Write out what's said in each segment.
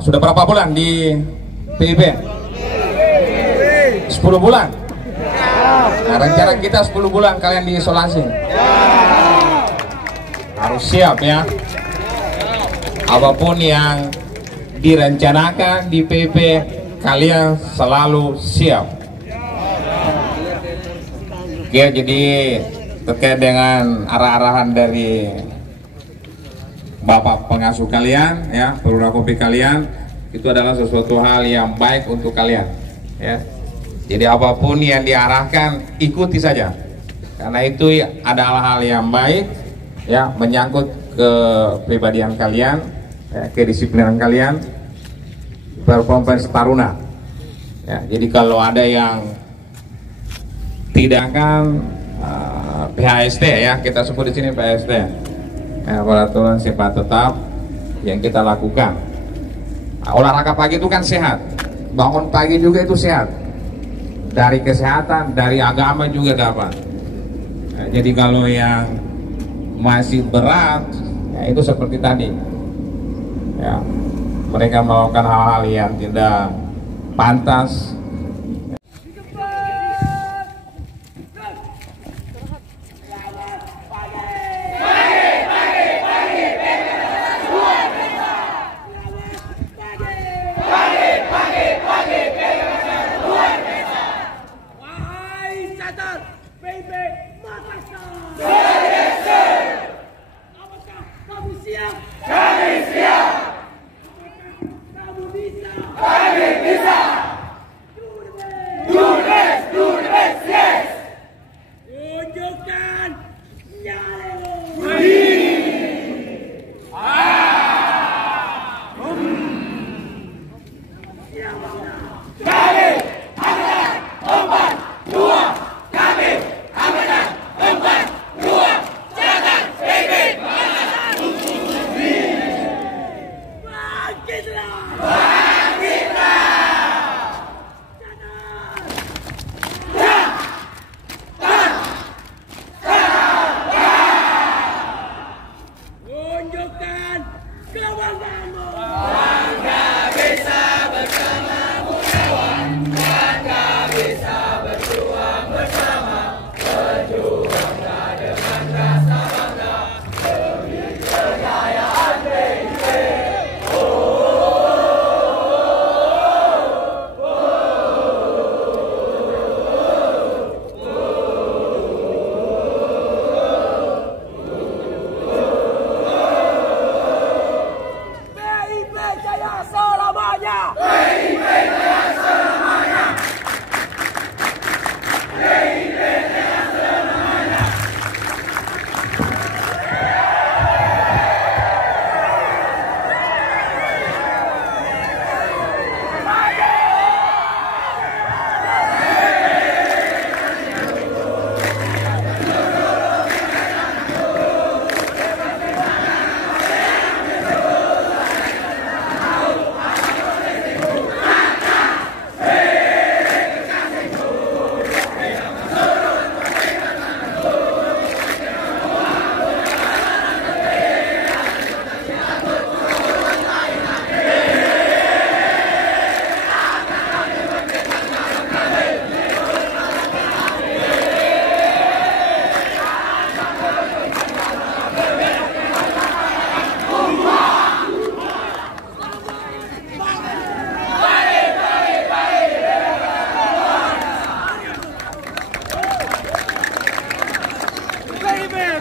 Sudah berapa bulan di PIB? 10 bulan. Nah, rencana kita 10 bulan kalian diisolasi. Harus siap ya. Apapun yang direncanakan di PIB, kalian selalu siap. Oke, jadi terkait dengan arah-arahan dari Bapak pengasuh kalian, ya, perwira kopi kalian, itu adalah sesuatu hal yang baik untuk kalian, ya. Jadi apapun yang diarahkan, ikuti saja, karena itu adalah hal yang baik, ya, menyangkut kepribadian kalian, ya, kedisiplinan kalian, performance taruna. Ya, jadi kalau ada yang tidak akan PHST, ya, kita sebut di sini PHST. Peraturan sifat tetap yang kita lakukan. Nah, olahraga pagi itu kan sehat, bangun pagi juga itu sehat, dari kesehatan, dari agama juga dapat. Nah, jadi kalau yang masih berat, ya itu seperti tadi, ya, mereka melakukan hal-hal yang tidak pantas. PIB Makassar. Apakah kamu siap? Kami siap. Apakah kamu bisa? Kami bisa. Do the best, yes. Tunjukkan nyalimu. Tunjukkan kebanggaanmu. Bangga bisa bersamamu kawan. Bangga bisa berjuang bersama. Berjuanglah dengan rasa bangga demi kejayaan PIB. Jaya selamanya. PIB jaya selamanya. PIB jaya selamanya.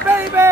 Baby!